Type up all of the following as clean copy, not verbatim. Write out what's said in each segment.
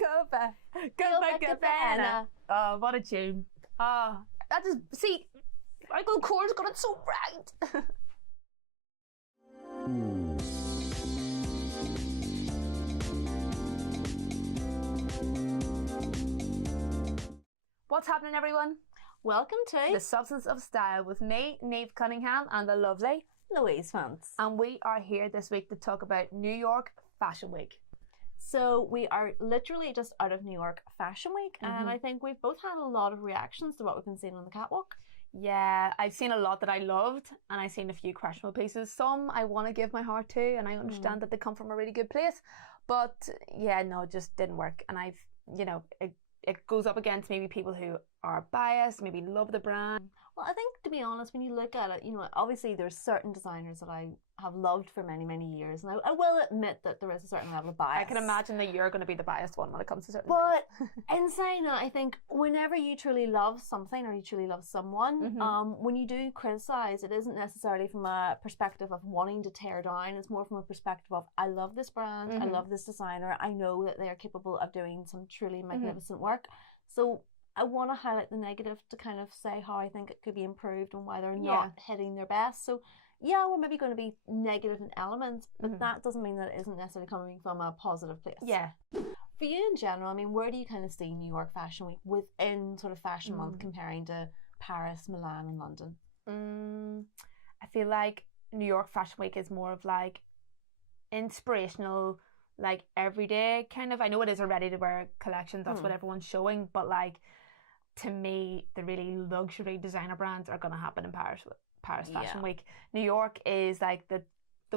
Copacabana. Oh, what a tune. Oh, that just, see, Michael Kors got it so right. What's happening, everyone? Welcome to The Substance of Style with me, Niamh Cunningham, and the lovely Louise Vance. And we are here this week to talk about New York Fashion Week. So we are literally just out of New York Fashion Week, and I think we've both had a lot of reactions to what we've been seeing on the catwalk. Yeah, I've seen a lot that I loved, and I've seen a few questionable pieces. Some I want to give my heart to, and I understand that they come from a really good place. But yeah, no, it just didn't work. And I've, it goes up against maybe people who are biased, maybe love the brand. Well, I think, to be honest, when you look at it, obviously there's certain designers that I have loved for many, many years. And I will admit that there is a certain level of bias. I can imagine that you're going to be the biased one when it comes to certain things. But in saying that, I think whenever you truly love something or you truly love someone, when you do criticise, it isn't necessarily from a perspective of wanting to tear down. It's more from a perspective of, I love this brand, I love this designer, I know that they are capable of doing some truly magnificent work. So I want to highlight the negative to kind of say how I think it could be improved and why they're not hitting their best. So yeah, we're maybe going to be negative in elements, but that doesn't mean that it isn't necessarily coming from a positive place. Yeah. For you in general, I mean, where do you kind of see New York Fashion Week within sort of Fashion Month comparing to Paris, Milan and London? I feel like New York Fashion Week is more of like inspirational, like everyday kind of. I know it is a ready-to-wear collection, that's what everyone's showing, but like to me, the really luxury designer brands are going to happen in Paris Fashion Week. New York is like the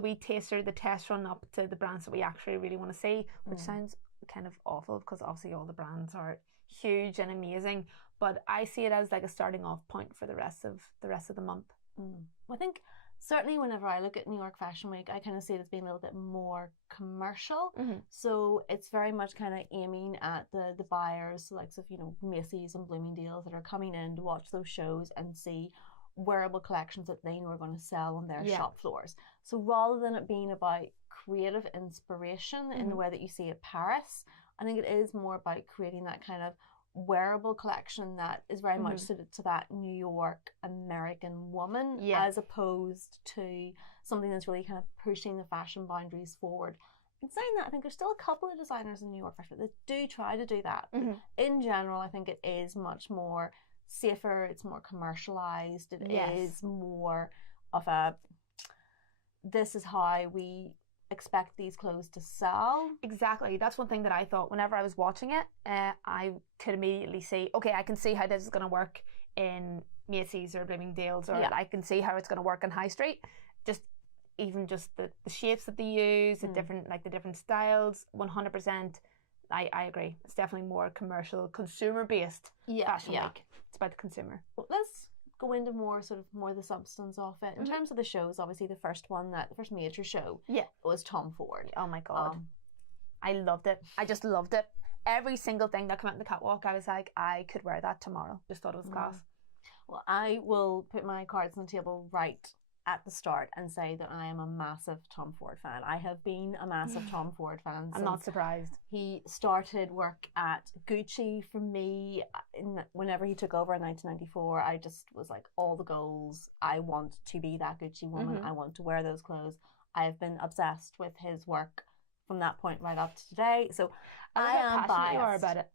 wee taster, the test run up to the brands that we actually really want to see, which sounds kind of awful because obviously all the brands are huge and amazing, but I see it as like a starting off point for the rest of the month. Well, I think certainly whenever I look at New York Fashion Week, I kind of see it as being a little bit more commercial. So it's very much kind of aiming at the buyers, the likes of, Macy's and Bloomingdale's that are coming in to watch those shows and see wearable collections that they know are going to sell on their shop floors. So rather than it being about creative inspiration in the way that you see at Paris, I think it is more about creating that kind of wearable collection that is very much suited to that New York American woman, as opposed to something that's really kind of pushing the fashion boundaries forward. In saying that, I think there's still a couple of designers in New York Fashion that do try to do that. In general, I think it is much more safer, it's more commercialized, it is more of a, this is how we expect these clothes to sell. Exactly. That's one thing that I thought whenever I was watching it. I could immediately see, okay, I can see how this is going to work in Macy's or Bloomingdale's, or I can see how it's going to work in High Street. Even just the shapes that they use, the different styles. 100%. I agree. It's definitely more commercial, consumer-based fashion week. It's about the consumer. Well, let's go into more the substance of it. In terms of the shows, obviously the first major show was Tom Ford. Oh my God. I loved it. I just loved it. Every single thing that came out in the catwalk, I was like, I could wear that tomorrow. Just thought it was class. Well, I will put my cards on the table right at the start and say that I am a massive Tom Ford fan. I have been a massive Tom Ford fan. I'm not surprised. He started work at Gucci for me. Whenever he took over in 1994, I just was like, all the goals. I want to be that Gucci woman. I want to wear those clothes. I have been obsessed with his work from that point right up to today. So I am biased. You are about it.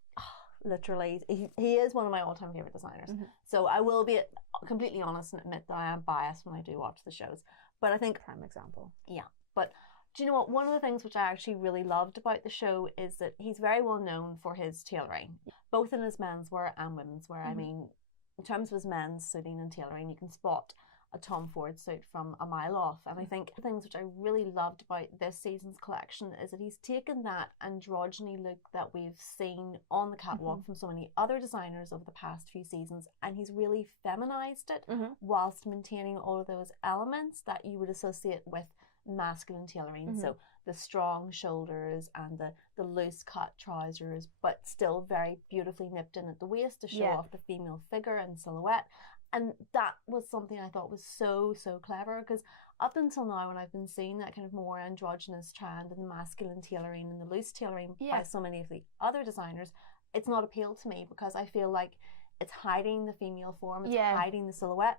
Literally, he is one of my all-time favorite designers. So I will be completely honest and admit that I am biased when I do watch the shows. But I think, prime example. Yeah. But do you know what? One of the things which I actually really loved about the show is that he's very well known for his tailoring, both in his menswear and womenswear. I mean, in terms of his men's suiting and tailoring, you can spot a Tom Ford suit from a mile off. And I think the things which I really loved about this season's collection is that he's taken that androgyny look that we've seen on the catwalk from so many other designers over the past few seasons, and he's really feminized it whilst maintaining all of those elements that you would associate with masculine tailoring. So the strong shoulders and the loose cut trousers, but still very beautifully nipped in at the waist to show off the female figure and silhouette. And that was something I thought was so, so clever, because up until now, when I've been seeing that kind of more androgynous trend and the masculine tailoring and the loose tailoring by so many of the other designers, it's not appealed to me, because I feel like it's hiding the female form, it's hiding the silhouette.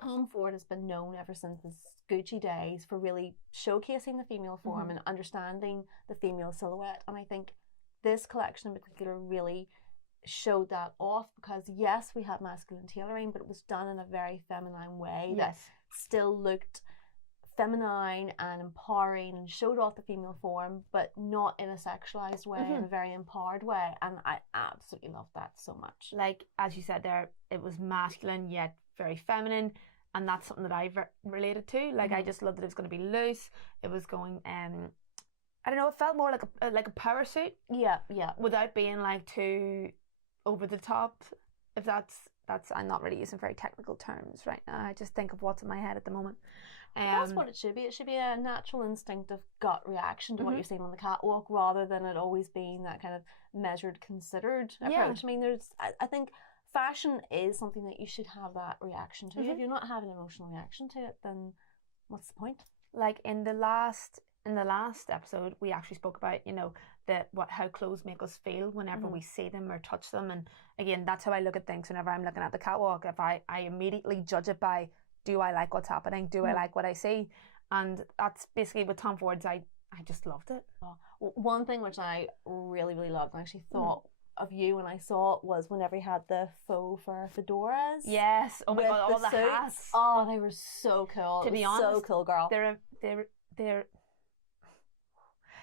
Tom Ford has been known ever since his Gucci days for really showcasing the female form and understanding the female silhouette. And I think this collection in particular really showed that off, because yes, we had masculine tailoring, but it was done in a very feminine way that still looked feminine and empowering and showed off the female form, but not in a sexualized way, in a very empowered way. And I absolutely loved that so much. Like, as you said there, it was masculine yet very feminine, and that's something that I've related to. Like, I just loved that it was going to be loose. It was going I don't know, it felt more like a power suit. Yeah. Without being like too over the top. If that's I'm not really using very technical terms right now. I just think of what's in my head at the moment. That's what it should be. It should be a natural instinctive gut reaction to what you're seeing on the catwalk, rather than it always being that kind of measured, considered approach. I mean, I think fashion is something that you should have that reaction to. If you're not having an emotional reaction to it, then what's the point? Like in the last episode, we actually spoke about, how clothes make us feel whenever we see them or touch them. And again, that's how I look at things whenever I'm looking at the catwalk. If I immediately judge it by, do I like what's happening? Do I like what I see? And that's basically with Tom Ford's, I just loved it. One thing which I really, really loved, and I actually thought of you when I saw it, was whenever he had the faux fur fedoras. Yes. Oh my god, all the hats. Oh, they were so cool. To be honest, so cool, girl.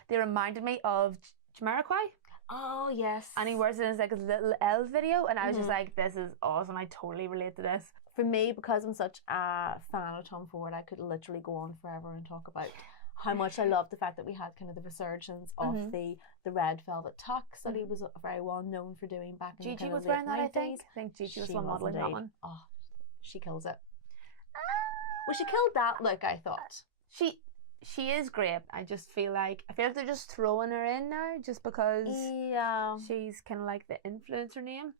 They reminded me of Jamiroquai. Oh yes. And he wears it in his little Elle video, and I was just like, this is awesome. I totally relate to this. For me, because I'm such a fan of Tom Ford, I could literally go on forever and talk about how much I love the fact that we had kind of the resurgence of the red velvet tux that he was very well known for doing back in Gigi the was late wearing that, 90s. I think. I think Gigi was one modeling that one. Oh, she kills it. Well, she killed that look, I thought. She is great. I feel like they're just throwing her in now just because she's kind of like the influencer name.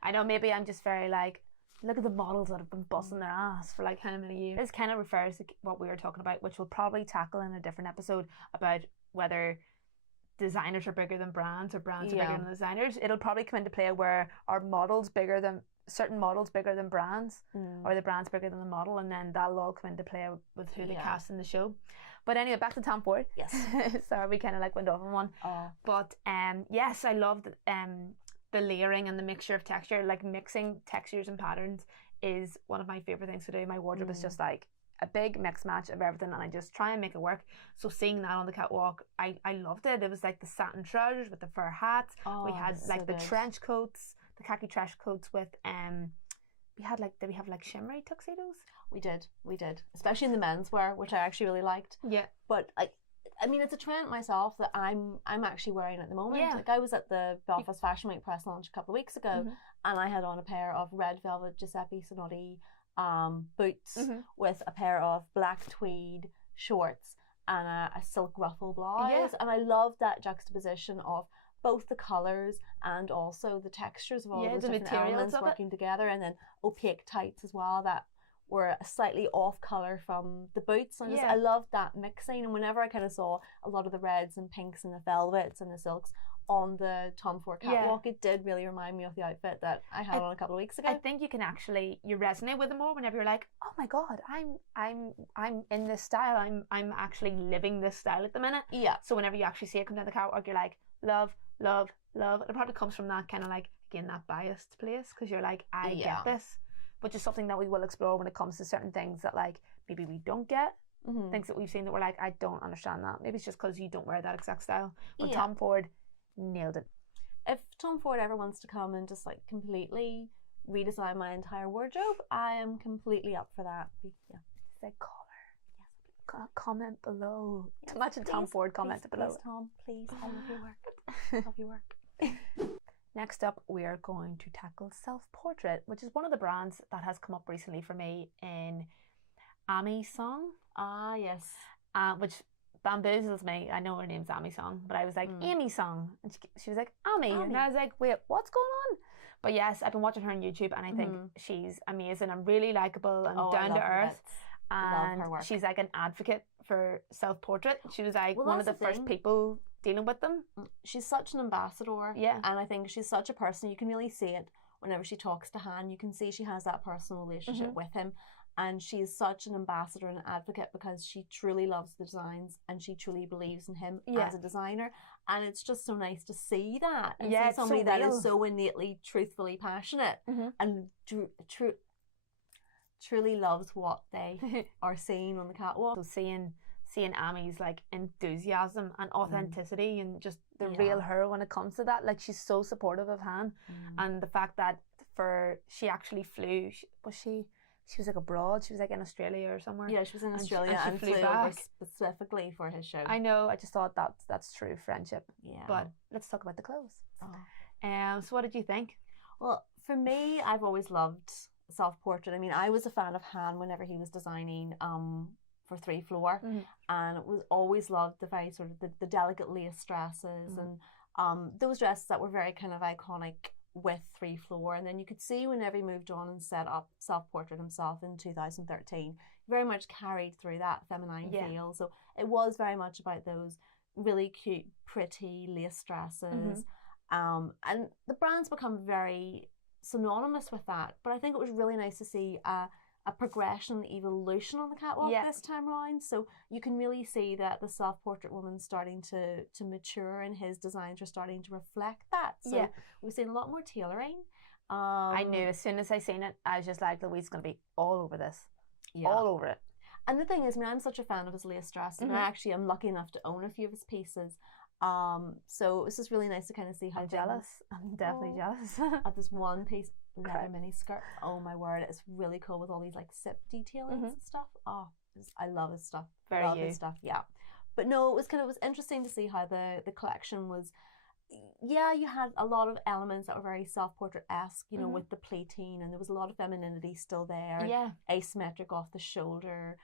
I know, maybe I'm just very like, look at the models that have been busting their ass for like how many years. This kind of refers to what we were talking about, which we'll probably tackle in a different episode, about whether designers are bigger than brands or brands are bigger than designers. It'll probably come into play where our models bigger than certain models bigger than brands, or the brands bigger than the model, and then that'll all come into play with who they cast in the show. But anyway, back to Tom Ford. Yes. Sorry, we kind of like went off on one. But yes, I loved the layering and the mixture of texture. Like, mixing textures and patterns is one of my favorite things to do. My wardrobe is just like a big mix match of everything, and I just try and make it work. So seeing that on the catwalk, I loved it. It was like the satin trousers with the fur hats. We had like the trench coats, the khaki trench coats with did we have like shimmery tuxedos? We did, especially in the menswear, which I actually really liked. Yeah. But I mean, it's a trend myself that I'm actually wearing at the moment. Yeah. Like, I was at the Belfast Fashion Week press launch a couple of weeks ago, and I had on a pair of red velvet Giuseppe Zanotti boots with a pair of black tweed shorts and a silk ruffle blouse. And I love that juxtaposition of both the colours and also the textures of all those different elements working together, and then opaque tights as well that were a slightly off colour from the boots. And I loved that mixing, and whenever I kind of saw a lot of the reds and pinks and the velvets and the silks on the Tom Ford catwalk, it did really remind me of the outfit that I had on a couple of weeks ago. I think you resonate with it more whenever you're like, oh my god, I'm in this style, I'm actually living this style at the minute. Yeah. So whenever you actually see it come down the catwalk, you're like, love, love, love. It probably comes from that kind of like, again, that biased place, because you're like, I get this. But just something that we will explore when it comes to certain things that like maybe we don't get. Things that we've seen that we're like, I don't understand that. Maybe it's just because you don't wear that exact style. But Tom Ford nailed it. If Tom Ford ever wants to come and just like completely redesign my entire wardrobe, I am completely up for that. Yeah. Say caller. Yes. Comment below. Yes, imagine please, Tom Ford commented below. Please, Tom, please. I love your work. Love your work. Next up, we are going to tackle Self-Portrait, which is one of the brands that has come up recently for me in Ami Song. Ah, yes. Which bamboozles me. I know her name's Ami Song, but I was like, Amy Song. And she was like, Ami. And I was like, wait, what's going on? But yes, I've been watching her on YouTube, and I think she's amazing and really likable and down to earth. And she's like an advocate for self-portrait. She was like one of the first people dealing with them. She's such an ambassador. Yeah. And I think she's such a person. You can really see it whenever she talks to Han. You can see she has that personal relationship with him. And she is such an ambassador and advocate because she truly loves the designs and she truly believes in him as a designer. And it's just so nice to see that. And see somebody that is so innately, truthfully passionate and truly loves what they are seeing on the catwalk. So seeing Amy's like enthusiasm and authenticity and just the real her when it comes to that, like she's so supportive of Han, and the fact that she actually flew. She was like abroad. She was like in Australia or somewhere. Yeah, she was in Australia and flew over specifically for his show. I know. I just thought that's true friendship. Yeah. But let's talk about the clothes. So what did you think? Well, for me, I've always loved self-portrait. I mean, I was a fan of Han whenever he was designing for 3 Floor, and was always loved the very sort of the delicate lace dresses and those dresses that were very kind of iconic with 3 Floor. And then you could see whenever he moved on and set up self-portrait himself in 2013, very much carried through that feminine feel. So it was very much about those really cute, pretty lace dresses. And the brand's become very synonymous with that. But I think it was really nice to see a progression, evolution on the catwalk this time around. So you can really see that the self-portrait woman's starting to mature, and his designs are starting to reflect that. So we've seen a lot more tailoring. I knew as soon as I seen it, I was just like, Louise is going to be all over this. All over it. And the thing is, I mean, I'm such a fan of his lace dresses, and I actually am lucky enough to own a few of his pieces. So it's just really nice to kind of see how I'm jealous. I'm definitely jealous of this one piece leather mini skirt. Oh my word, it's really cool with all these like zip detailings and stuff. Oh, I love his stuff. His stuff. Yeah, but no, it was interesting to see how the collection was. Yeah, you had a lot of elements that were very self-portrait-esque, you know, with the pleating, and there was a lot of femininity still there. Yeah, asymmetric off the shoulder,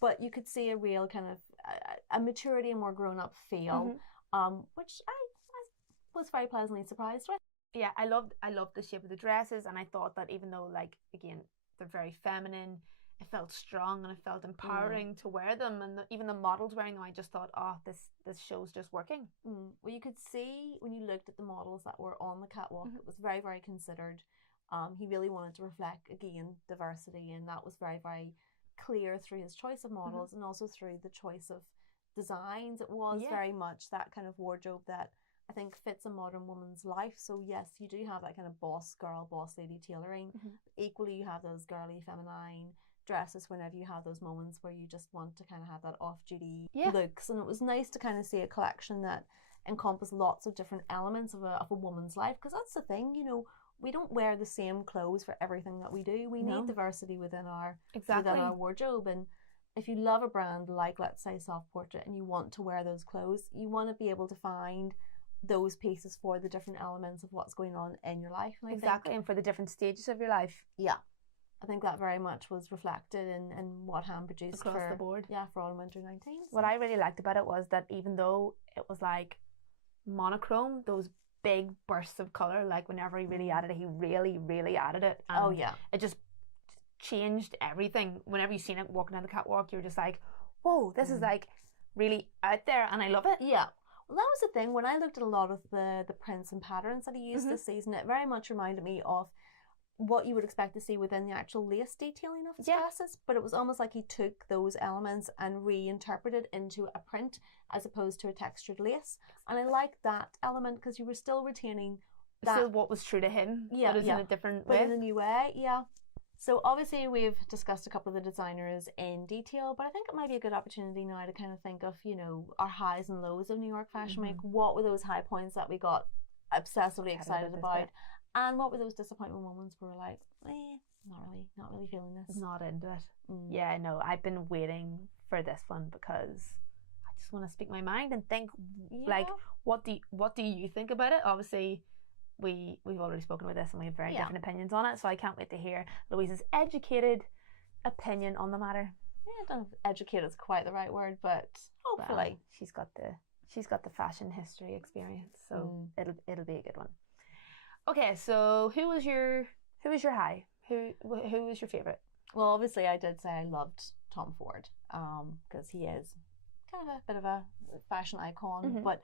but you could see a real kind of a maturity and more grown-up feel. Which I was very pleasantly surprised with. Yeah, I loved the shape of the dresses, and I thought that even though, like, again, they're very feminine, it felt strong and it felt empowering to wear them, and even the models wearing them, I just thought, oh, this show's just working. Well, you could see when you looked at the models that were on the catwalk, it was very, very considered. He really wanted to reflect, again, diversity, and that was very, very clear through his choice of models and also through the choice of designs. It was very much that kind of wardrobe that I think fits a modern woman's life. So yes, you do have that kind of boss girl, boss lady tailoring. Equally, you have those girly feminine dresses whenever you have those moments where you just want to kind of have that off-duty looks. And it was nice to kind of see a collection that encompassed lots of different elements of a woman's life, because that's the thing, you know, we don't wear the same clothes for everything that we do. We need diversity within our wardrobe. And if you love a brand like, let's say, Self-Portrait, and you want to wear those clothes, you want to be able to find those pieces for the different elements of what's going on in your life. And and for the different stages of your life. Yeah. I think that very much was reflected in what Han produced across the board. Yeah, for Autumn Winter 19. So. What I really liked about it was that even though it was like monochrome, those big bursts of colour, like whenever he really added it, he really, really added it. And it just changed everything. Whenever you seen it walking down the catwalk, you were just like, whoa, this is like really out there, and I love it. Yeah. Well, that was the thing. When I looked at a lot of the prints and patterns that he used this season, it very much reminded me of what you would expect to see within the actual lace detailing of his dresses, but it was almost like he took those elements and reinterpreted into a print as opposed to a textured lace. And I liked that element because you were still retaining that. Still what was true to him, but in a different way. But in a new way, So obviously we've discussed a couple of the designers in detail, but I think it might be a good opportunity now to kind of think of, you know, our highs and lows of New York Fashion Week. What were those high points that we got obsessively excited about? And what were those disappointment moments where we're like, not really feeling this? Not into it. Yeah, no, I've been waiting for this one because I just want to speak my mind and think, like, what do you think about it? Obviously, we've already spoken about this and we have very different opinions on it, so I can't wait to hear Louise's educated opinion on the matter. Yeah, I don't know if educated is quite the right word, but hopefully she's got the fashion history experience, so it'll be a good one. Okay, so who was your high? Who was your favorite? Well, obviously, I did say I loved Tom Ford, because he is kind of a bit of a fashion icon. But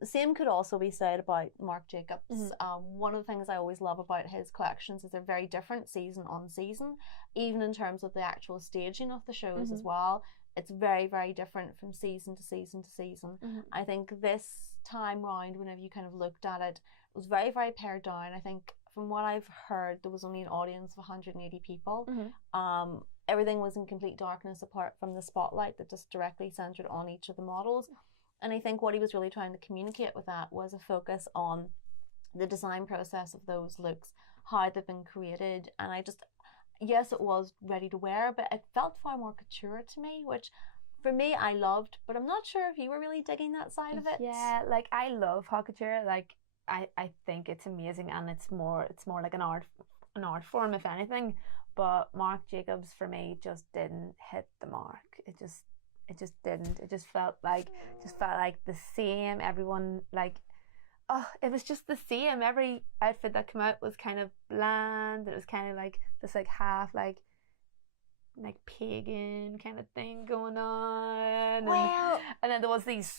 the same could also be said about Marc Jacobs. One of the things I always love about his collections is they're very different season on season, even in terms of the actual staging of the shows as well. It's very, very different from season to season to season. I think this time round, whenever you kind of looked at it, it was very, very pared down. I think from what I've heard, there was only an audience of 180 people. Everything was in complete darkness apart from the spotlight that just directly centered on each of the models. And I think what he was really trying to communicate with that was a focus on the design process of those looks, how they've been created. And I just, yes, it was ready to wear, but it felt far more couture to me, which for me I loved, but I'm not sure if you were really digging that side of it. Yeah, like I love haute couture. Like I think it's amazing, and it's more like an art form, if anything. But Marc Jacobs for me just didn't hit the mark. It just didn't. It just felt like the same. Everyone like, oh, it was just the same. Every outfit that came out was kind of bland. It was kind of like this like half like pagan kind of thing going on. Well, and then there was these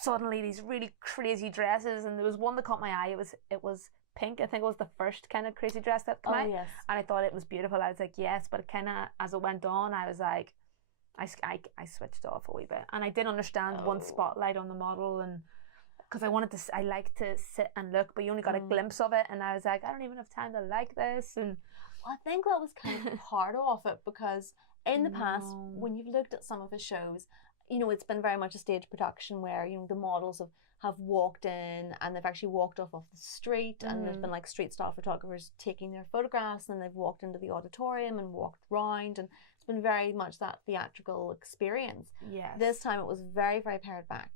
really crazy dresses, and there was one that caught my eye. It was pink. I think it was the first kind of crazy dress that came out. Yes. And I thought it was beautiful. I was like, yes, but kind of as it went on, I was like, I switched off a wee bit, and I didn't understand one spotlight on the model, and because I like to sit and look, but you only got a glimpse of it, and I was like, I don't even have time to like this. And I think that was kind of part of it, because in the past, when you've looked at some of his shows, you know, it's been very much a stage production where, you know, the models have walked in and they've actually walked off the street, and there's been like street style photographers taking their photographs, and they've walked into the auditorium and walked round, and it's been very much that theatrical experience. yes, This time it was very, very pared back.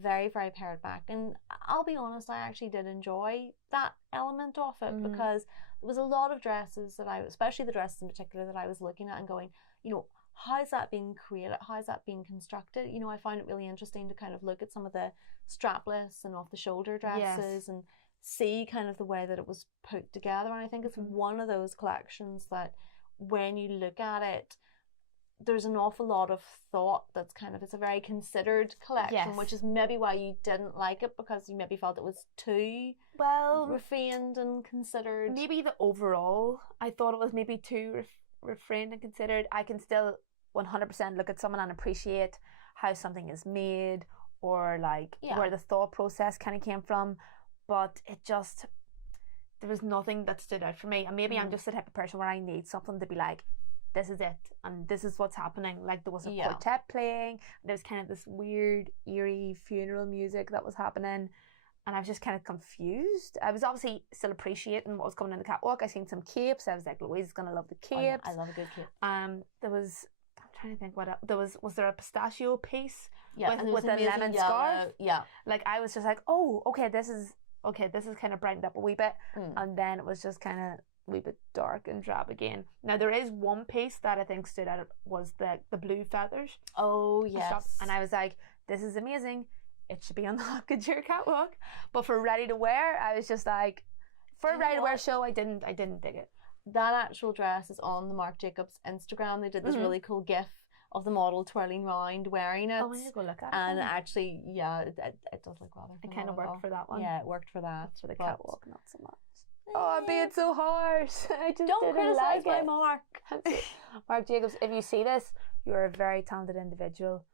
Very, very pared back. And I'll be honest, I actually did enjoy that element of it, because there was a lot of dresses that especially the dresses in particular, that I was looking at and going, you know, how's that being created? How's that being constructed? You know, I found it really interesting to kind of look at some of the strapless and off the shoulder dresses and see kind of the way that it was put together. And I think it's one of those collections that when you look at it, there's an awful lot of thought that's kind of, it's a very considered collection, which is maybe why you didn't like it, because you maybe felt it was too refined and considered. Maybe the overall, I thought it was maybe too refrained and considered. I can still 100% look at someone and appreciate how something is made, or like where the thought process kind of came from, but it just, there was nothing that stood out for me. And maybe I'm just the type of person where I need something to be like, this is it, and this is what's happening. Like there was a quartet playing, and there was kind of this weird eerie funeral music that was happening, and I was just kind of confused. I was obviously still appreciating what was coming in the catwalk. I seen some capes. I was like, Louise is gonna love the capes. I love a good cape. There was, I'm trying to think what else. Was there a pistachio piece with a a lemon scarf? Yeah. Like I was just like, oh, okay, this is kind of brightened up a wee bit, and then it was just kind of a wee bit dark and drab again. Now there is one piece that I think stood out, was the blue feathers. Oh yes. And I was like, this is amazing. It should be on the haute couture catwalk. But for ready to wear, I was just like, for a ready to wear show, I didn't dig it. That actual dress is on the Marc Jacobs Instagram. They did this really cool gif of the model twirling round wearing it. Oh, I need to go look at it. And actually, it does look rather. It kind of worked for that one. Yeah, it worked for that. For the catwalk, not so much. Oh, I'm being so harsh. I just don't didn't criticize like my it. Marc. Marc Jacobs, if you see this, you're a very talented individual.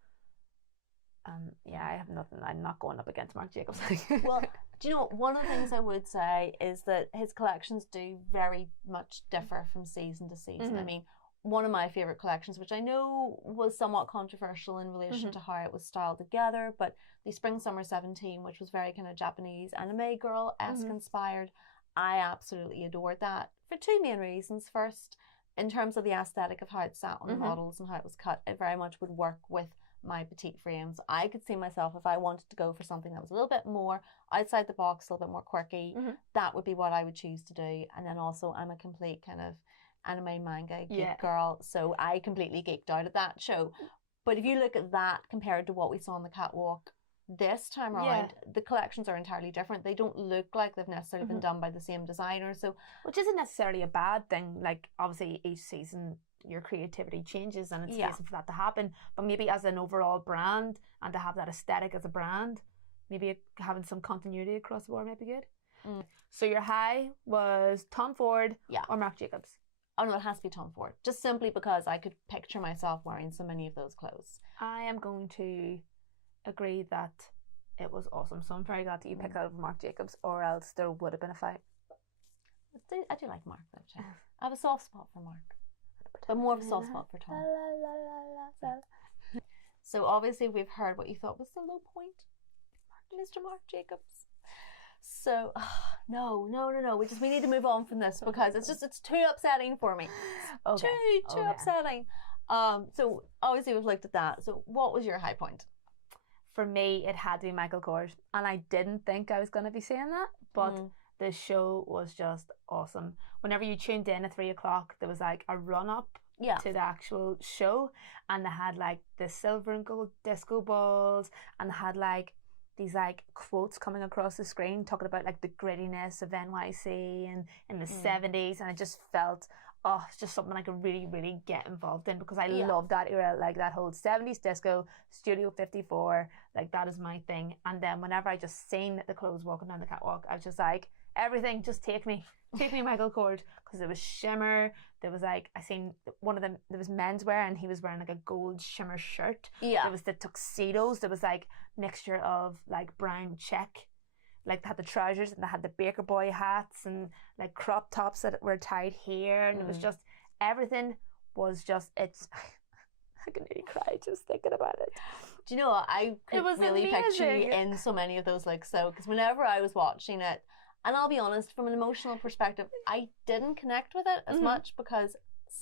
I have nothing. I'm not going up against Marc Jacobs. Well, do you know what? One of the things I would say is that his collections do very much differ from season to season. I mean, one of my favourite collections, which I know was somewhat controversial in relation to how it was styled together, but the Spring Summer 17, which was very kind of Japanese anime girl-esque inspired, I absolutely adored that for two main reasons. First, in terms of the aesthetic of how it sat on the models and how it was cut, it very much would work with my petite frames. I could see myself, if I wanted to go for something that was a little bit more outside the box, a little bit more quirky, that would be what I would choose to do. And then also, I'm a complete kind of anime manga geek girl, so I completely geeked out at that show. But if you look at that compared to what we saw on the catwalk, this time around, the collections are entirely different. They don't look like they've necessarily been done by the same designer. So, which isn't necessarily a bad thing. Like, obviously, each season your creativity changes, and it's easy for that to happen. But maybe as an overall brand, and to have that aesthetic as a brand, maybe having some continuity across the board might be good. So your high was Tom Ford or Marc Jacobs? Oh no, it has to be Tom Ford. Just simply because I could picture myself wearing so many of those clothes. I am going to agree that it was awesome. So I'm very glad that you picked out Marc Jacobs, or else there would have been a fight. I do like Marc though, too. I have a soft spot for Marc, but more of a soft spot for Tom. So obviously we've heard what you thought was the low point, Mr. Marc Jacobs. So no. We need to move on from this because it's too upsetting for me. Too upsetting. So obviously we've looked at that. So what was your high point? For me, it had to be Michael Kors, and I didn't think I was going to be saying that, but the show was just awesome. Whenever you tuned in at 3 o'clock, there was like a run up to the actual show, and they had like the silver and gold disco balls, and they had like these like quotes coming across the screen talking about like the grittiness of NYC and in the 70s, and I just felt it's just something I could really, really get involved in, because I love that era, like that whole 70s disco, Studio 54, like that is my thing. And then whenever I just seen the clothes walking down the catwalk, I was just like, everything, just take me Michael Kors, because there was shimmer, there was like, I seen one of them, there was menswear and he was wearing like a gold shimmer shirt, there was the tuxedos, there was like mixture of like brown check, like they had the trousers and they had the baker boy hats and like crop tops that were tied here, and it was just, everything was just, it's I can nearly cry just thinking about it. Do you know what, I could really picture you in so many of those, like, so, because whenever I was watching it, and I'll be honest, from an emotional perspective, I didn't connect with it as much, because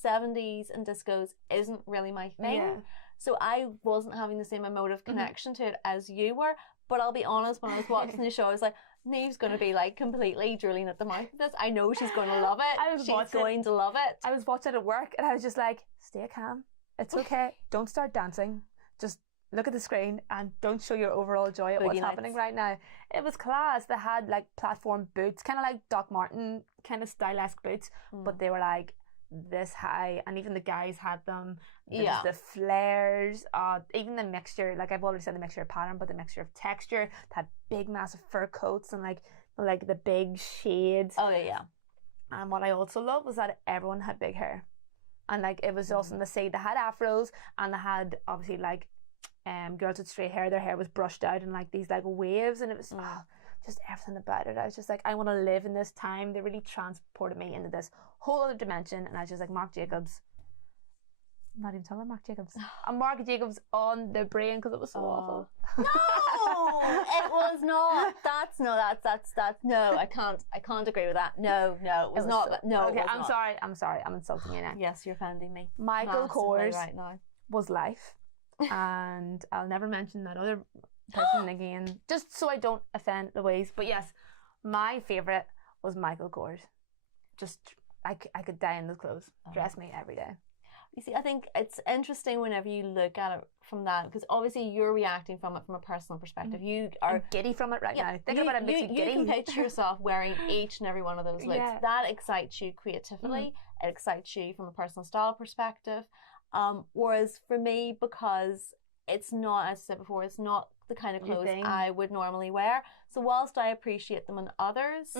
70s and discos isn't really my thing. So I wasn't having the same emotive connection to it as you were. But I'll be honest, when I was watching the show, I was like, Niamh's going to be like completely drooling at the mouth of this. I know she's going to love it. She's going to love it. I was watching it at work and I was just like, stay calm. It's okay. Don't start dancing. Just look at the screen and don't show your overall joy at what's happening right now. It was class. They had like platform boots, kind of like Doc Marten kind of stylesque boots, but they were like this high, and even the guys had them. There was the flares, even the mixture, like I've already said the mixture of pattern, but the mixture of texture. They had big massive fur coats and like the big shades. And what I also loved was that everyone had big hair, and like it was awesome to see. They had afros, and they had obviously like girls with straight hair, their hair was brushed out in like these like waves, and it was just everything about it. I was just like, I want to live in this time. They really transported me into this whole other dimension, and I was just like, Marc Jacobs. I'm not even talking about Marc Jacobs. And Marc Jacobs on the brain, because it was so awful. No, it was not. That's no. I can't agree with that. No, it was not. No, okay, I'm sorry. I'm insulting you now. Yes, you're offending me. Michael Kors right now was life, and I'll never mention that other person again, just so I don't offend Louise. But yes, my favourite was Michael Kors. Just I could die in those clothes. Dress me every day. You see, I think it's interesting whenever you look at it from that, because obviously you're reacting from it from a personal perspective. You are I'm giddy from it right now. Think about it, makes you giddy. You can picture yourself wearing each and every one of those looks. That excites you creatively. It excites you from a personal style perspective. Whereas for me, because it's not, as I said before, it's not the kind of clothes I would normally wear. So whilst I appreciate them on others,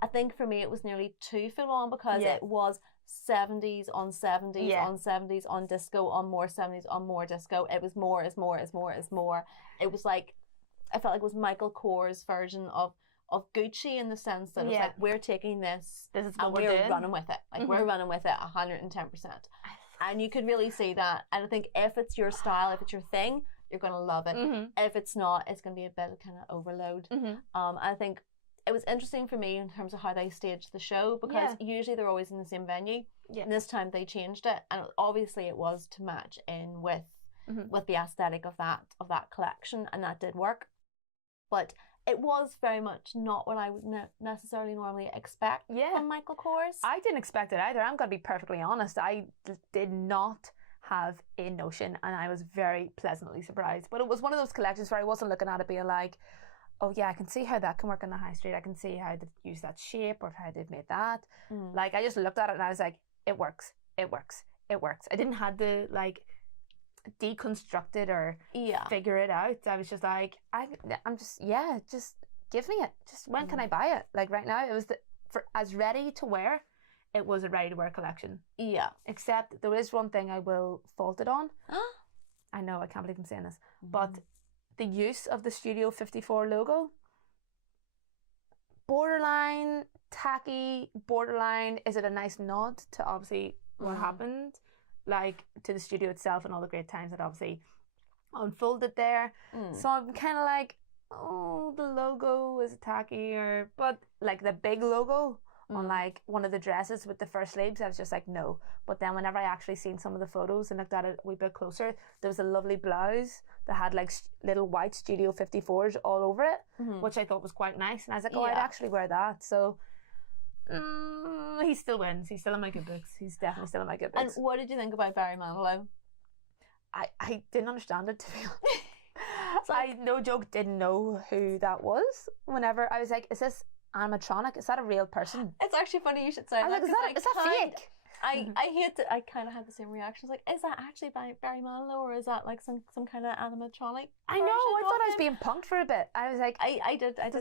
I think for me it was nearly too full on, because it was 70s on 70s on 70s on disco on more 70s on more disco. It was more is more is more is more. It was like, I felt like it was Michael Kors' version of Gucci, in the sense that it was like, we're taking this is and we're running with it. Like we're running with it 110%. And you could really see that. And I think if it's your style, if it's your thing, you're going to love it. If it's not, it's going to be a bit of kind of overload. I think it was interesting for me in terms of how they staged the show, because usually they're always in the same venue. And this time they changed it, and obviously it was to match in with the aesthetic of that collection, and that did work. But it was very much not what I would necessarily normally expect from Michael Kors. I didn't expect it either. I'm going to be perfectly honest. I did not have a notion, and I was very pleasantly surprised. But it was one of those collections where I wasn't looking at it being like, oh yeah, I can see how that can work on the high street. I can see how they've used that shape or how they've made that. Like, I just looked at it and I was like, it works, it works, it works. I didn't have to like deconstruct it or figure it out. I was just like, I'm just give me it. Just when can I buy it? Like right now, it was for as ready to wear. It was a ready to wear collection. Yeah. Except there is one thing I will fault it on. I know, I can't believe I'm saying this, but the use of the Studio 54 logo, borderline tacky, borderline, is it a nice nod to obviously what happened, like to the studio itself and all the great times that obviously unfolded there. So I'm kind of like, oh, the logo is tacky, but like the big logo on like one of the dresses with the fur sleeves, I was just like, no. But then whenever I actually seen some of the photos and looked at it a wee bit closer, there was a lovely blouse that had like little white Studio 54s all over it, which I thought was quite nice. And I was like, oh, I'd actually wear that. So he still wins. He's still in my good books. He's definitely still in my good books. And what did you think about Barry Manilow? I didn't understand it, to be honest. I, no joke, didn't know who that was. Whenever I was like, is this animatronic? Is that a real person? It's actually funny you should say that. I was like, is that fake? I hate it. I kind of had the same reactions. Like, is that actually Barry Manilow, or is that like some kind of animatronic? I know. I thought I was being punked for a bit. I was like, I did kind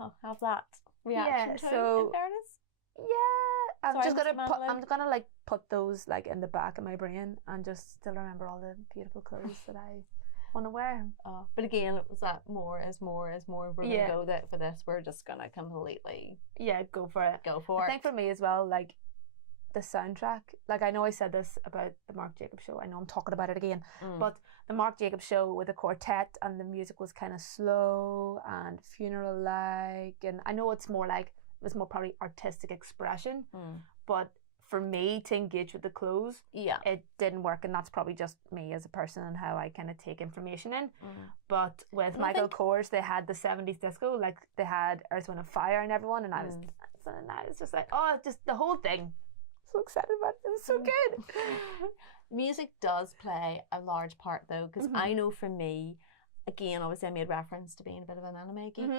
of have that reaction to it, in fairness. Yeah, I'm gonna like put those like in the back of my brain and just still remember all the beautiful clothes that I want to wear. But again, it was that more is more. We're gonna go that for this. We're just gonna completely go for it. I think for me as well, like the soundtrack. Like I know I said this about the Marc Jacobs show. I know I'm talking about it again, but the Marc Jacobs show with the quartet and the music was kind of slow and funeral-like, and I know it's more like it was more probably artistic expression, but for me to engage with the clothes, it didn't work, and that's probably just me as a person and how I kind of take information in. But with Michael Kors, they had the 70s disco, like they had Earth, Wind and Fire and everyone, and I was just like, oh, just the whole thing. So excited about it. It was so good. Music does play a large part though, because I know for me, again, obviously I made reference to being a bit of an anime geek.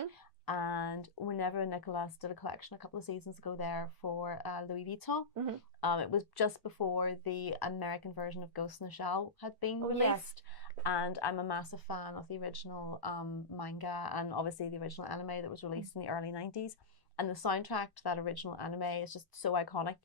And whenever Nicolas did a collection a couple of seasons ago there for Louis Vuitton, it was just before the American version of Ghost in the Shell had been released. And I'm a massive fan of the original manga and obviously the original anime that was released in the early 90s. And the soundtrack to that original anime is just so iconic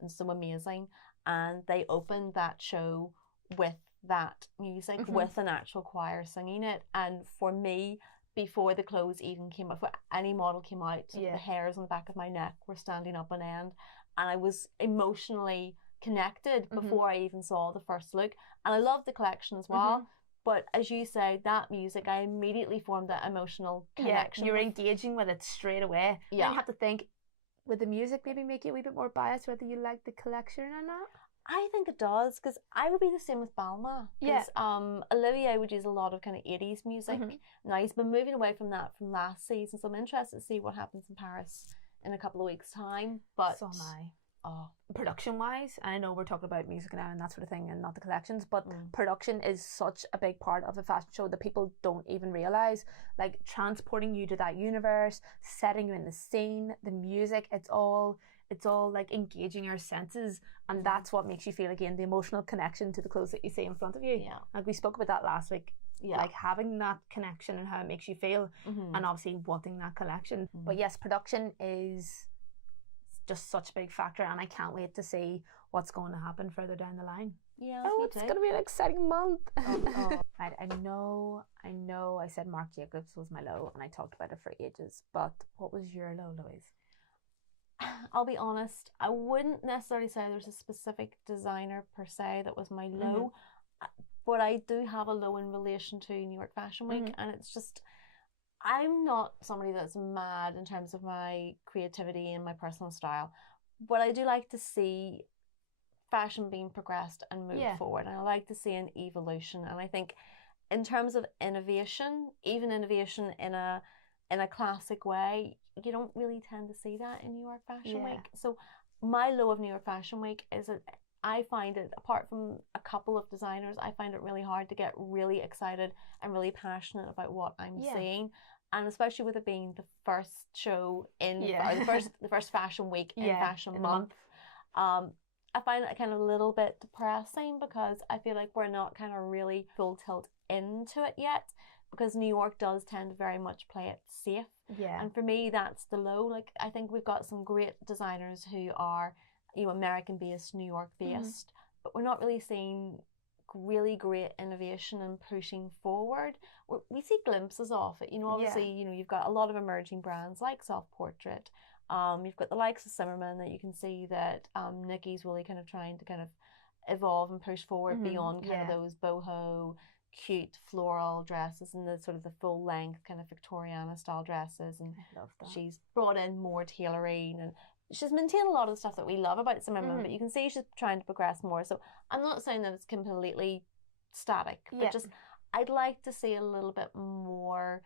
and so amazing. And they opened that show with that music, with an actual choir singing it. And for me, before the clothes even came out, before any model came out, the hairs on the back of my neck were standing up on end, and I was emotionally connected before I even saw the first look. And I loved the collection as well, but as you say, that music, I immediately formed that emotional connection. You're engaging with it straight away. You have to think, would the music maybe make you a wee bit more biased whether you like the collection or not? I think it does, because I would be the same with Balmain. Because Olivier would use a lot of kind of 80s music. Now he's been moving away from that from last season, so I'm interested to see what happens in Paris in a couple of weeks' time. But so am I. Production-wise, I know we're talking about music now and that sort of thing and not the collections, but production is such a big part of a fashion show that people don't even realise. Like transporting you to that universe, setting you in the scene, the music, it's all like engaging your senses, and that's what makes you feel, again, the emotional connection to the clothes that you see in front of you. Like we spoke about that last week. Like having that connection and how it makes you feel, and obviously wanting that collection. But yes, production is just such a big factor, and I can't wait to see what's going to happen further down the line. It's going to be an exciting month. Right, I know I said Marc Jacobs was my low and I talked about it for ages, but what was your low, Louise? I'll be honest, I wouldn't necessarily say there's a specific designer per se that was my low, but I do have a low in relation to New York Fashion Week, and it's just, I'm not somebody that's mad in terms of my creativity and my personal style, but I do like to see fashion being progressed and moved forward, and I like to see an evolution. And I think in terms of innovation, even innovation in a classic way, you don't really tend to see that in New York Fashion Week. So my low of New York Fashion Week is I find it, apart from a couple of designers, I find it really hard to get really excited and really passionate about what I'm seeing. And especially with it being the first show in, or the first fashion week in fashion month. I find it kind of a little bit depressing because I feel like we're not kind of really full tilt into it yet, because New York does tend to very much play it safe. Yeah. And for me, that's the low. Like, I think we've got some great designers who are, you know, American based, New York based, but we're not really seeing really great innovation and pushing forward. We see glimpses of it, you know. Obviously, you know, you've got a lot of emerging brands like Self Portrait. You've got the likes of Zimmermann that you can see that Nikki's really kind of trying to kind of evolve and push forward beyond kind of those boho, cute floral dresses and the sort of the full length kind of Victoriana style dresses. And I love that. She's brought in more tailoring, and she's maintained a lot of the stuff that we love about Zimmermann, but you can see she's trying to progress more. So I'm not saying that it's completely static, but just I'd like to see a little bit more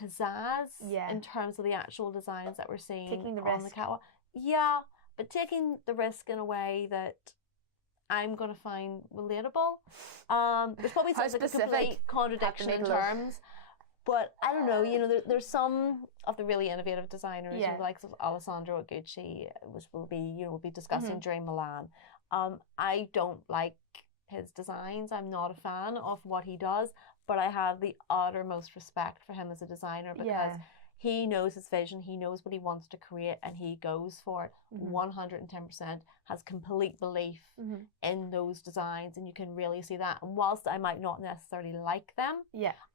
pizzazz in terms of the actual designs that we're seeing taking the on risk. the catwalk. Yeah, but taking the risk in a way that I'm going to find relatable. There's probably some complete contradiction in terms, but I don't know, you know, there's some of the really innovative designers, you know, the likes of Alessandro at Gucci, which we'll be discussing during Milan. I don't like his designs. I'm not a fan of what he does, but I have the uttermost respect for him as a designer, because he knows his vision, he knows what he wants to create, and he goes for it 110%, has complete belief in those designs, and you can really see that. And whilst I might not necessarily like them,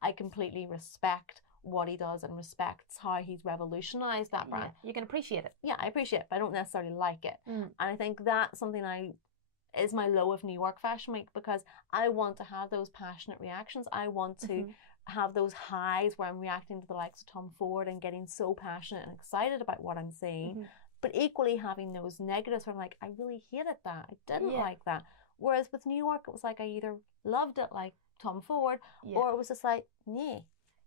I completely respect what he does and respects how he's revolutionized that brand. You can appreciate it. Yeah, I appreciate it, but I don't necessarily like it. And I think that's something is my low of New York Fashion Week, because I want to have those passionate reactions. I want to have those highs where I'm reacting to the likes of Tom Ford and getting so passionate and excited about what I'm seeing, but equally having those negatives where I'm like, I really hated that, I didn't like that. Whereas with New York, it was like I either loved it like Tom Ford, or it was just like, yeah.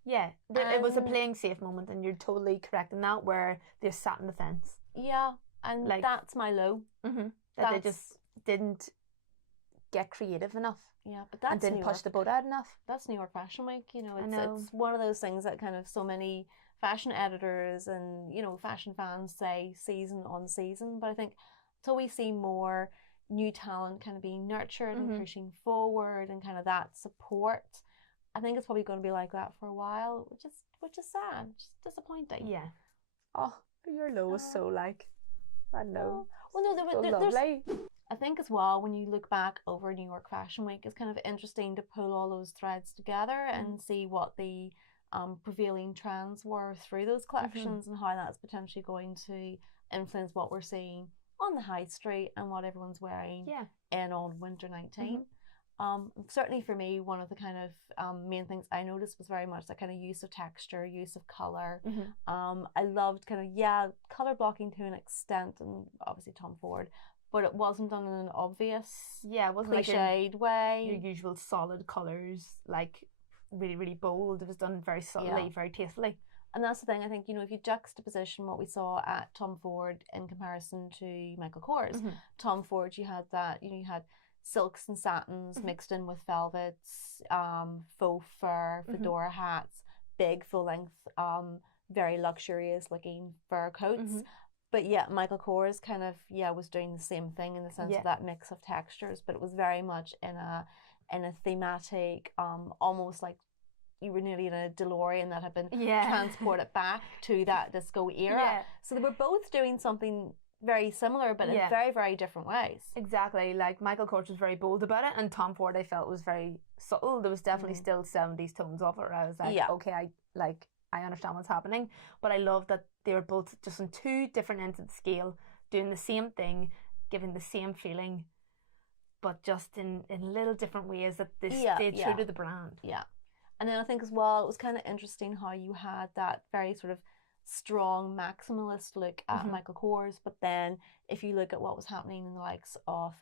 Yeah, it was a playing safe moment, and you're totally correct in that, where they sat in the fence. Yeah, and like, that's my low. That they just didn't get creative enough. Yeah, but that's and didn't push the boat out enough. That's New York Fashion Week, you know. It's one of those things that kind of so many fashion editors and, you know, fashion fans say season on season. But I think until we see more new talent kind of being nurtured and pushing forward and kind of that support, I think it's probably going to be like that for a while, which is sad, just disappointing. Yeah. Oh, your low was so like, I know. Well, no, there's lovely. I think as well, when you look back over New York Fashion Week, it's kind of interesting to pull all those threads together and see what the prevailing trends were through those collections and how that's potentially going to influence what we're seeing on the high street and what everyone's wearing in on winter 19. Certainly for me, one of the kind of main things I noticed was very much that kind of use of texture, use of colour. I loved kind of, colour blocking to an extent, and obviously Tom Ford, but it wasn't done in an obvious, it wasn't cliched way. Your usual solid colours, like really, really bold. It was done very subtly, very tastefully. And that's the thing, I think, you know, if you juxtaposition what we saw at Tom Ford in comparison to Michael Kors, Tom Ford, you had that, you know, you had silks and satins mixed in with velvets, faux fur, fedora hats, big full-length, very luxurious looking fur coats. But yeah, Michael Kors kind of was doing the same thing in the sense of that mix of textures, but it was very much in a thematic, almost like you were nearly in a DeLorean that had been transported back to that disco era. So they were both doing something very similar, but in very, very different ways. Exactly. Like Michael Kors was very bold about it, and Tom Ford I felt was very subtle. There was definitely still 70s tones of it, where I was like, okay, I understand what's happening, but I love that they were both just on two different ends of the scale, doing the same thing, giving the same feeling, but just in little different ways that they stayed true to the brand. Yeah. And then I think as well, it was kind of interesting how you had that very sort of strong maximalist look at Michael Kors, but then if you look at what was happening in the likes of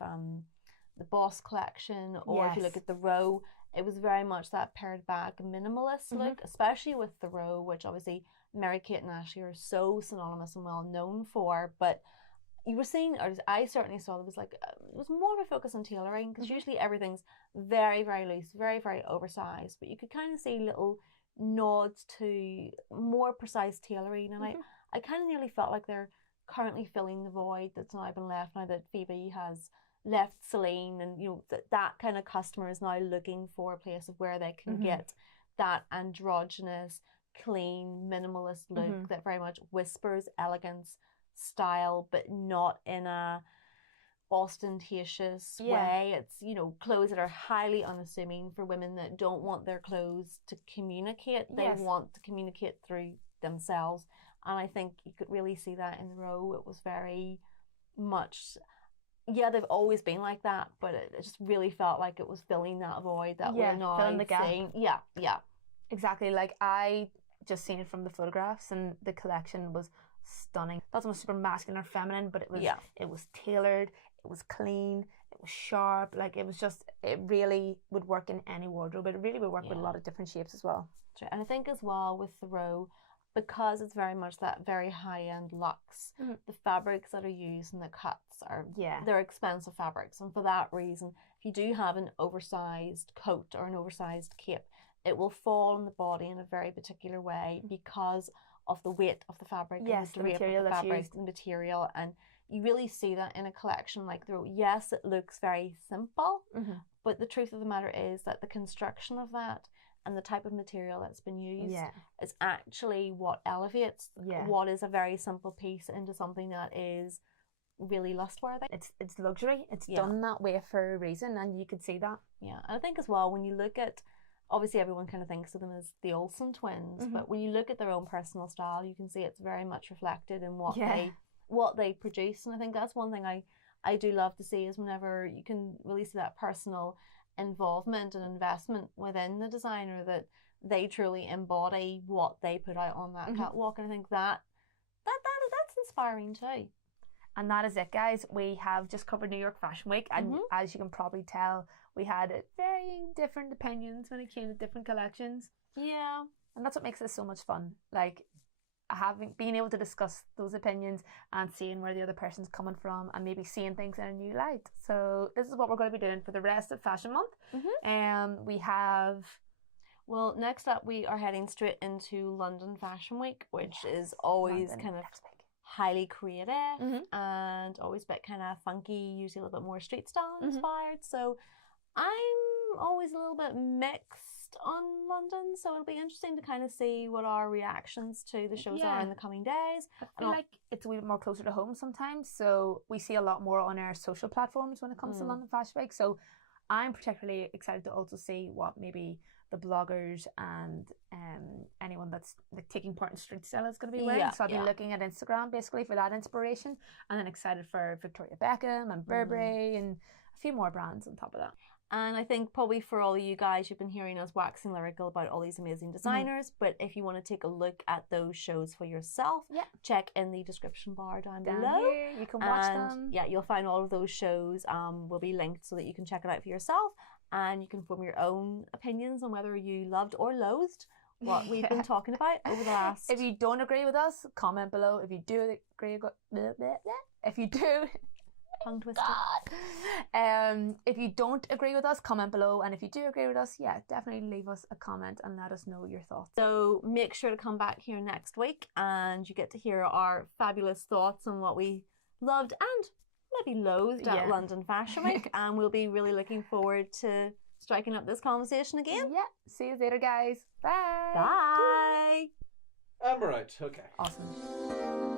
the Boss collection, or if you look at the Row, it was very much that pared back minimalist look, especially with the Row, which obviously Mary-Kate and Ashley are so synonymous and well known for. But you were seeing, or I certainly saw, there was like, it was more of a focus on tailoring, because usually everything's very, very loose, very, very oversized, but you could kind of see little nods to more precise tailoring, and I kind of nearly felt like they're currently filling the void that's now been left now that Phoebe has left Celine, and you know that kind of customer is now looking for a place of where they can get that androgynous, clean, minimalist look that very much whispers elegance, style, but not in a ostentatious way. It's, you know, clothes that are highly unassuming for women that don't want their clothes to communicate. They want to communicate through themselves. And I think you could really see that in the row. It was very much, they've always been like that, but it just really felt like it was filling that void that we're now filling the gap. seeing. Yeah. Exactly. Like, I just seen it from the photographs, and the collection was stunning. That's almost super masculine or feminine, but it was tailored, it was clean, it was sharp. Like, it was just, it really would work in any wardrobe. It really would work with a lot of different shapes as well. True. And I think as well with the row, because it's very much that very high-end luxe, the fabrics that are used and the cuts are, they're expensive fabrics. And for that reason, if you do have an oversized coat or an oversized cape, it will fall on the body in a very particular way because of the weight of the fabric, and the material of the fabric, the material. And you really see that in a collection like the row. Yes, it looks very simple, but the truth of the matter is that the construction of that and the type of material that's been used is actually what elevates what is a very simple piece into something that is really lustworthy. It's luxury. It's done that way for a reason, and you could see that. Yeah, and I think as well, when you look at, obviously everyone kind of thinks of them as the Olsen twins, but when you look at their own personal style, you can see it's very much reflected in what they produce. And I think that's one thing I do love to see, is whenever you can really see that personal involvement and investment within the designer, that they truly embody what they put out on that catwalk. And I think that's inspiring too. And that is it, guys. We have just covered New York Fashion Week, and as you can probably tell, we had varying different opinions when it came to different collections. Yeah. And that's what makes it so much fun. Like, being able to discuss those opinions and seeing where the other person's coming from, and maybe seeing things in a new light. So this is what we're going to be doing for the rest of Fashion Month. We have... Well, next up we are heading straight into London Fashion Week, which is always kind of highly creative and always a bit kind of funky, usually a little bit more street style inspired. So I'm always a little bit mixed on London, so it'll be interesting to kind of see what our reactions to the shows are in the coming days. I feel like it's a wee bit more closer to home sometimes, so we see a lot more on our social platforms when it comes to London Fashion Week. So I'm particularly excited to also see what maybe the bloggers and anyone that's like taking part in street style is going to be wearing. So I'll be looking at Instagram basically for that inspiration, and then excited for Victoria Beckham and Burberry and a few more brands on top of that. And I think probably for all of you guys, you've been hearing us waxing lyrical about all these amazing designers, but if you want to take a look at those shows for yourself, check in the description bar down below. Here, you can watch them. Yeah, you'll find all of those shows will be linked so that you can check it out for yourself, and you can form your own opinions on whether you loved or loathed what we've been talking about over the last... If you don't agree with us, comment below. If you do agree, if you do... Tongue twister. If you don't agree with us, comment below, and if you do agree with us, definitely leave us a comment and let us know your thoughts. So make sure to come back here next week, and you get to hear our fabulous thoughts on what we loved and maybe loathed at London Fashion Week, and we'll be really looking forward to striking up this conversation again. See you later, guys. Bye. Bye. And we're out. Okay. Awesome.